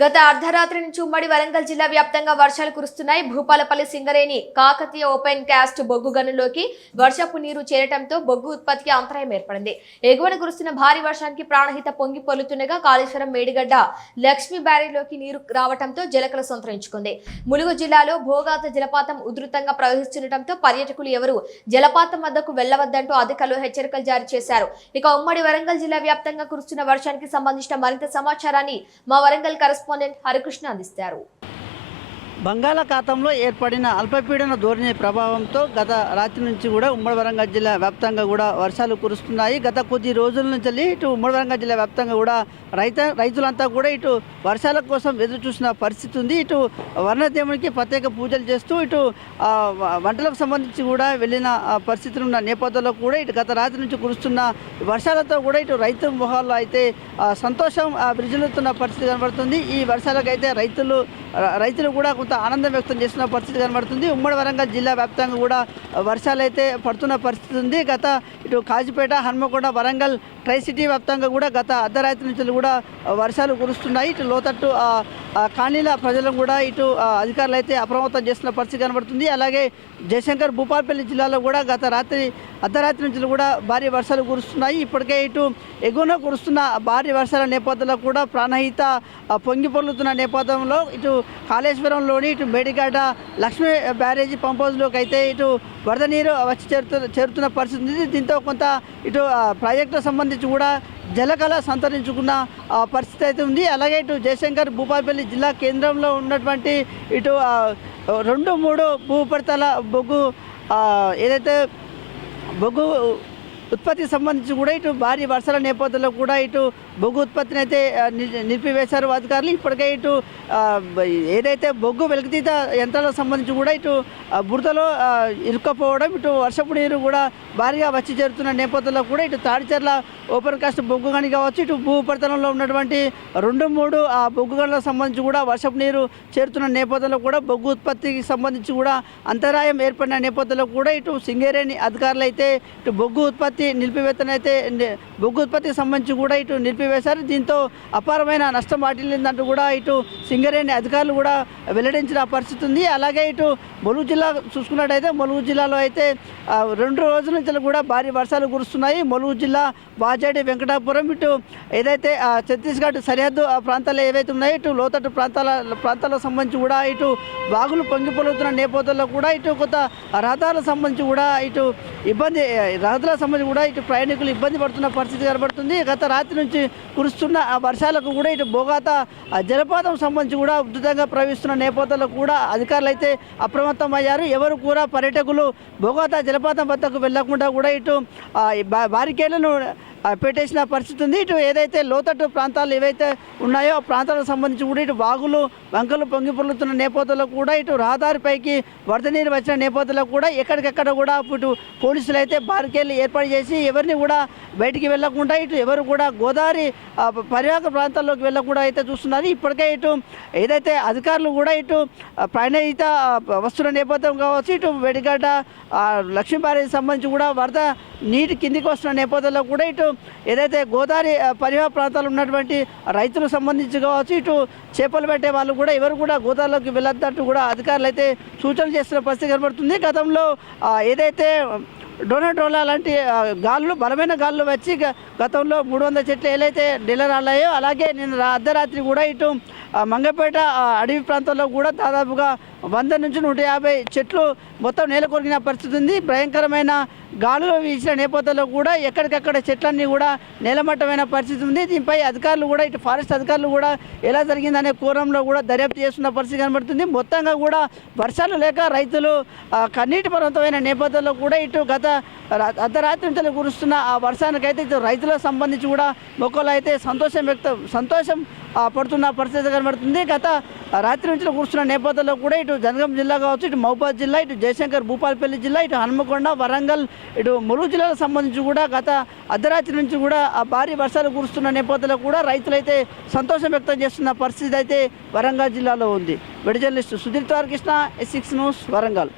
గత అర్ధరాత్రి నుంచి ఉమ్మడి వరంగల్ జిల్లా వ్యాప్తంగా వర్షాలు కురుస్తున్నాయి. భూపాలపల్లి సింగరేణి కాకతీయ ఓపెన్ కాస్ట్ బొగ్గు గనుల్లోకి వర్షపు నీరు చేరటంతో బొగ్గు ఉత్పత్తికి అంతరాయం ఏర్పడింది. ఎగువన కురుస్తున్న భారీ వర్షానికి ప్రాణహిత పొంగి పొల్లుతుండగా కాళేశ్వరం మేడిగడ్డ లక్ష్మీ బ్యారేజ్లోకి నీరు రావడంతో జలకల సంతరించుకుంది. ములుగు జిల్లాలో భోగాత జలపాతం ఉధృతంగా ప్రవహిస్తుండటంతో పర్యాటకులు ఎవరు జలపాతం వద్దకు వెళ్లవద్దంటూ అధికారులు హెచ్చరికలు జారీ చేశారు. ఇక ఉమ్మడి వరంగల్ జిల్లా వ్యాప్తంగా కురుస్తున్న వర్షానికి సంబంధించిన మరింత సమాచారాన్ని మా వరంగల్ కరెస్పాండెంట్ హరికృష్ణ అందిస్తారు. బంగాళాఖాతంలో ఏర్పడిన అల్పపీడన ధోరణి ప్రభావంతో గత రాత్రి నుంచి కూడా ఉమ్మడి వరంగల్ జిల్లా వ్యాప్తంగా కూడా వర్షాలు కురుస్తున్నాయి. గత కొద్ది రోజుల నుంచి ఇటు ఉమ్మడి వరంగల్ జిల్లా వ్యాప్తంగా కూడా రైతులంతా కూడా ఇటు వర్షాల కోసం ఎదురు చూసిన పరిస్థితి ఉంది. ఇటు వర్ణదేవునికి ప్రత్యేక పూజలు చేస్తూ ఇటు వంటలకు సంబంధించి కూడా వెళ్ళిన పరిస్థితులు ఉన్న నేపథ్యంలో కూడా ఇటు గత రాత్రి నుంచి కురుస్తున్న వర్షాలతో కూడా ఇటు రైతు మొహాల్లో అయితే సంతోషం విరుజులుతున్న పరిస్థితి కనబడుతుంది. ఈ వర్షాలకైతే రైతులు కూడా కొంత ఆనందం వ్యక్తం చేస్తున్న పరిస్థితి కనబడుతుంది. ఉమ్మడి వరంగల్ జిల్లా వ్యాప్తంగా కూడా వర్షాలు అయితే పడుతున్న పరిస్థితి ఉంది. గత ఇటు కాజీపేట, హన్మకొండ, వరంగల్ ట్రై సిటీ వ్యాప్తంగా కూడా గత అర్ధరాత్రి నుంచి కూడా వర్షాలు కురుస్తున్నాయి. ఇటు లోతట్టు కాలనీల ప్రజలను కూడా ఇటు అధికారులు అయితే అప్రమత్తం చేస్తున్న పరిస్థితి కనబడుతుంది. అలాగే జయశంకర్ భూపాలపల్లి జిల్లాలో కూడా గత అర్ధరాత్రి నుంచి కూడా భారీ వర్షాలు కురుస్తున్నాయి. ఇప్పటికే ఇటు ఎగువన కురుస్తున్న భారీ వర్షాల నేపథ్యంలో కూడా ప్రాణహిత పొంగి పొర్లుతున్న నేపథ్యంలో ఇటు కాళేశ్వరంలోని ఇటు మేడిగడ్డ లక్ష్మీ బ్యారేజీ పంప్ హౌస్లోకి అయితే ఇటు వరద నీరు వచ్చి చేరుతున్న పరిస్థితి ఉంది. దీంతో కొంత ఇటు ప్రాజెక్టులకు సంబంధించి కూడా జలకళ సంతరించుకున్న పరిస్థితి అయితే ఉంది. అలాగే ఇటు జయశంకర్ భూపాలపల్లి జిల్లా కేంద్రంలో ఉన్నటువంటి ఇటు 2-3 భూపరితల బొగ్గు ఏదైతే బొగ్గు ఉత్పత్తికి సంబంధించి కూడా ఇటు భారీ వర్షాల నేపథ్యంలో కూడా ఇటు బొగ్గు ఉత్పత్తిని అయితే నిలిపివేశారు అధికారులు. ఇప్పటికే ఇటు ఏదైతే బొగ్గు వెలికితీత యంత్రాలకు సంబంధించి కూడా ఇటు బురదలో ఇరుక్కపోవడం, ఇటు వర్షపు నీరు కూడా భారీగా వచ్చి చేరుతున్న నేపథ్యంలో కూడా ఇటు తాడిచెర్ల ఓపెన్ కాస్ట్ బొగ్గు గని కావచ్చు, ఇటు భూ ఉపరితలంలో ఉన్నటువంటి 2-3 బొగ్గు గనులకు సంబంధించి కూడా వర్షపు నీరు చేరుతున్న నేపథ్యంలో కూడా బొగ్గు ఉత్పత్తికి సంబంధించి కూడా అంతరాయం ఏర్పడిన నేపథ్యంలో కూడా ఇటు సింగరేణి అధికారులు అయితే ఇటు బొగ్గు ఉత్పత్తికి సంబంధించి కూడా ఇటు నిలిపివేశారు. దీంతో అపారమైన నష్టం వాటిల్లిందంటూ కూడా ఇటు సింగరేణి అధికారులు కూడా వెల్లడించిన పరిస్థితి ఉంది. అలాగే ఇటు ములుగు జిల్లా చూసుకున్నట్టయితే ములుగు జిల్లాలో అయితే 2 రోజుల నుంచి కూడా భారీ వర్షాలు కురుస్తున్నాయి. ములుగు జిల్లా వాజేడి, వెంకటాపురం, ఇటు ఏదైతే ఛత్తీస్గఢ్ సరిహద్దు ప్రాంతాలు ఏవైతే ఉన్నాయో ఇటు లోతట్టు ప్రాంతాలకు సంబంధించి కూడా ఇటు వాగులు పొంగిపొలుతున్న నేపథ్యంలో కూడా ఇటు కొంత రహదారులకు సంబంధించి కూడా ఇటు రహదారులకు సంబంధించి కూడా ఇటు ప్రయాణికులు ఇబ్బంది పడుతున్న పరిస్థితి కనబడుతుంది. గత రాత్రి నుంచి కురుస్తున్న వర్షాలకు కూడా ఇటు భోగాత జలపాతం సంబంధించి కూడా ఉధృతంగా ప్రవహిస్తున్న నేపథ్యంలో కూడా అధికారులు అయితే అప్రమత్తం అయ్యారు. ఎవరు కూడా పర్యాటకులు భోగాత జలపాతం వద్దకు వెళ్లకుండా కూడా ఇటు బారికేడ్లను పెట్టేసిన పరిస్థితి ఉంది. ఇటు ఏదైతే లోతట్టు ప్రాంతాలు ఏవైతే ఉన్నాయో ఆ ప్రాంతాలకు సంబంధించి కూడా ఇటు వాగులు వంకలు పొంగి పొర్లుతున్న నేపథ్యంలో కూడా ఇటు రహదారిపైకి వరద నీరు వచ్చిన నేపథ్యంలో కూడా ఎక్కడికెక్కడ కూడా ఇటు పోలీసులు అయితే బారికేడ్లు ఏర్పాటు చేసి ఎవరిని కూడా బయటికి వెళ్లకుండా ఇటు ఎవరు కూడా గోదావరి పరివాహక ప్రాంతాల్లోకి వెళ్లకుండా అయితే చూస్తున్నారు. ఇప్పటికే ఇటు ఏదైతే అధికారులు కూడా ఇటు ప్రాణహిత వస్తున్న నేపథ్యం కావచ్చు, ఇటు వెడిగడ్డ లక్ష్మీ బ్యారేజీకి సంబంధించి కూడా వరద నీటి కిందికి వస్తున్న నేపథ్యంలో కూడా ఇటు ఏదైతే గోదావరి పరివాహక ప్రాంతాలు ఉన్నటువంటి రైతులకు సంబంధించి కావచ్చు, ఇటు చేపలు పెట్టే వాళ్ళు కూడా ఎవరు కూడా గోదావరిలోకి వెళ్ళొద్దంటూ కూడా అధికారులు అయితే సూచనలు చేస్తున్న పరిస్థితి కనబడుతుంది. గతంలో ఏదైతే డోలా లాంటి బలమైన గాలులు వచ్చి గతంలో 300 చెట్లు ఏదైతే నిలరాలాయో అలాగే నిన్న అర్ధరాత్రి కూడా ఇటు మంగపేట అడవి ప్రాంతంలో కూడా దాదాపుగా 100 నుంచి 150 చెట్లు మొత్తం నేల కొరిగిన పరిస్థితి ఉంది. భయంకరమైన గాలులు వీచిన నేపథ్యంలో కూడా ఎక్కడికక్కడ చెట్లన్నీ కూడా నేలమట్టమైన పరిస్థితి ఉంది. దీనిపై అధికారులు కూడా ఇటు ఫారెస్ట్ అధికారులు కూడా ఎలా జరిగిందనే కోణంలో కూడా దర్యాప్తు చేస్తున్న పరిస్థితి కనబడుతుంది. మొత్తంగా కూడా వర్షాలు లేక రైతులు కన్నీటి పర్వతమైన నేపథ్యంలో కూడా ఇటు గత అర్ధరాత్రి నుంచి కురుస్తున్న ఆ వర్షానికైతే ఇటు రైతులకు సంబంధించి కూడా మొక్కలు అయితే సంతోషం పడుతున్న పరిస్థితి కనబడుతుంది. గత రాత్రి నుంచి కురుస్తున్న నేపథ్యంలో కూడా ఇటు జనగాం జిల్లా కావచ్చు, ఇటు మహబూబాద్ జిల్లా, ఇటు జయశంకర్ భూపాలపల్లి జిల్లా, ఇటు హన్మకొండ, వరంగల్, ఇటు ములుగు జిల్లాలకు సంబంధించి కూడా గత అర్ధరాత్రి నుంచి కూడా ఆ భారీ వర్షాలు కురుస్తున్న నేపథ్యంలో కూడా రైతులైతే సంతోషం వ్యక్తం చేస్తున్న పరిస్థితి అయితే వరంగల్ జిల్లాలో ఉంది. Video journalist Sudheer Krishna, S6 news, Warangal.